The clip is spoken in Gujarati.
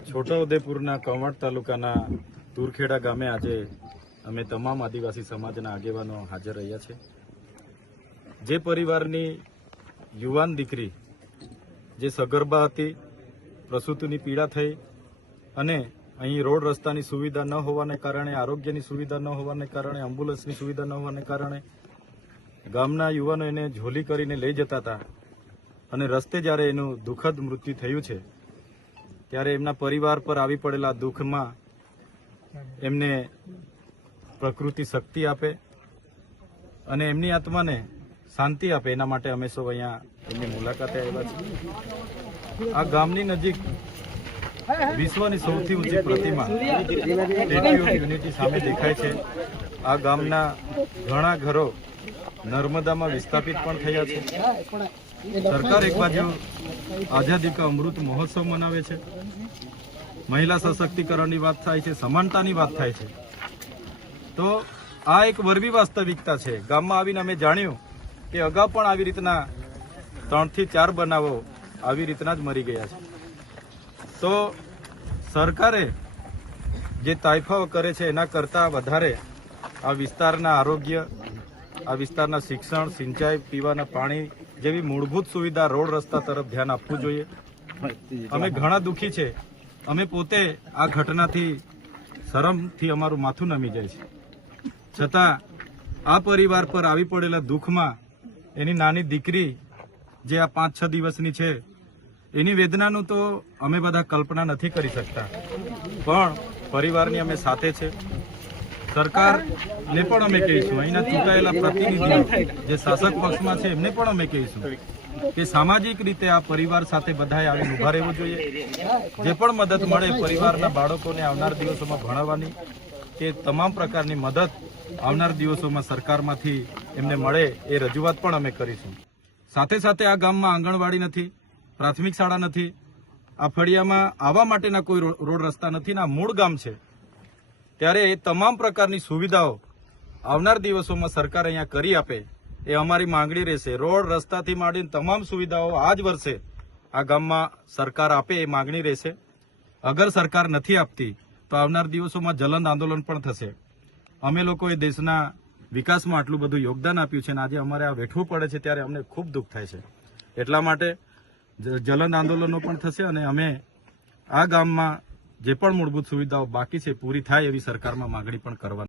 છોટાઉદેપુરના કવાંટ તાલુકાના તુરખેડા ગામે આજે અમે તમામ આદિવાસી સમાજના આગેવાનો હાજર રહ્યા છે। જે પરિવારની યુવાન દીકરી જે સગર્ભા હતી, પ્રસૂતિની પીડા થઈ અને અહીં રોડ રસ્તાની સુવિધા ન હોવાને કારણે, આરોગ્યની સુવિધા ન હોવાને કારણે, એમ્બ્યુલન્સની સુવિધા ન હોવાને કારણે ગામના યુવાનો એને ઝોલી કરીને લઈ જતા હતા અને રસ્તે જ્યારે એનું દુઃખદ મૃત્યુ થયું છે ત્યારે એમના પરિવાર પર આવી પડેલા દુઃખમાં એમને પ્રકૃતિ શક્તિ આપે અને એમની આત્માને શાંતિ આપે, એના માટે અમે સૌ અહીંયા એમની મુલાકાતે આવ્યા છીએ। આ ગામની નજીક વિશ્વની સૌથી ઊંચી પ્રતિમા સ્ટેચ્યુ ઓફ યુનિટી સામે દેખાય છે। આ ગામના ઘણા ઘરો નર્મદામાં વિસ્થાપિત પણ થયા છે। સરકાર એક બાજુ આઝાદી કા અમૃત મહોત્સવ મનાવે છે, મહિલા સશક્તિકરણની વાત થાય છે, સમાનતાની વાત થાય છે, તો આ એક વરવી વાસ્તવિકતા છે। ગામમાં આવીને અમે જાણ્યું કે અગાઉ પણ આવી રીતના 3 થી 4 બનાવો આવી રીતના જ મરી ગયા છે। તો સરકારે જે તાઇફાઓ કરે છે એના કરતાં વધારે આ વિસ્તારના આરોગ્ય, આ વિસ્તારના શિક્ષણ, સિંચાઈ, પીવાના પાણી જેવી મૂળભૂત સુવિધા, રોડ રસ્તા તરફ ધ્યાન આપવું જોઈએ। અમે ઘણા દુઃખી છે, અમે પોતે આ ઘટનાથી શરમથી અમારું માથું નમી જાય છે, છતાં આ પરિવાર પર આવી પડેલા દુઃખમાં એની નાની દીકરી જે આ 5-6 દિવસની છે એની વેદનાનું તો અમે બધા કલ્પના નથી કરી શકતા, પણ પરિવારની અમે સાથે છે। સરકારને પણ અમે કહીશું, અહીંના ચૂંટાયેલા પ્રતિનિધિઓ જે શાસક પક્ષમાં છે એમને પણ અમે કહીશું કે સામાજિક રીતે આ પરિવાર સાથે બધાએ આવીને ઉભા રહેવું જોઈએ। જે પણ મદદ મળે પરિવારના બાળકોને આવનાર દિવસોમાં ભણાવવાની કે તમામ પ્રકારની મદદ આવનાર દિવસોમાં સરકારમાંથી એમને મળે એ રજૂઆત પણ અમે કરીશું। સાથે સાથે આ ગામમાં આંગણવાડી નથી, પ્રાથમિક શાળા નથી, આ ફળિયામાં આવવા માટેના કોઈ રોડ રસ્તા નથી, આ મૂળ ગામ છે, ત્યારે એ તમામ પ્રકારની સુવિધાઓ આવનાર દિવસોમાં સરકાર અહીંયા કરી આપે એ અમારી માંગણી રહેશે। રોડ રસ્તાથી માંડીને તમામ સુવિધાઓ આ જ વર્ષે આ ગામમાં સરકાર આપે એ માંગણી રહેશે। અગર સરકાર નથી આપતી તો આવનાર દિવસોમાં જલંદ આંદોલન પણ થશે। અમે લોકોએ દેશના વિકાસમાં આટલું બધું યોગદાન આપ્યું છે અને આજે અમારે આ વેઠવું પડે છે ત્યારે અમને ખૂબ દુઃખ થાય છે। એટલા માટે જલંદ આંદોલનો પણ થશે અને અમે આ ગામમાં જે પણ મૂળભૂત સુવિધાઓ બાકી છે પૂરી થાય એવી સરકારમાં માંગણી પણ કરવાની।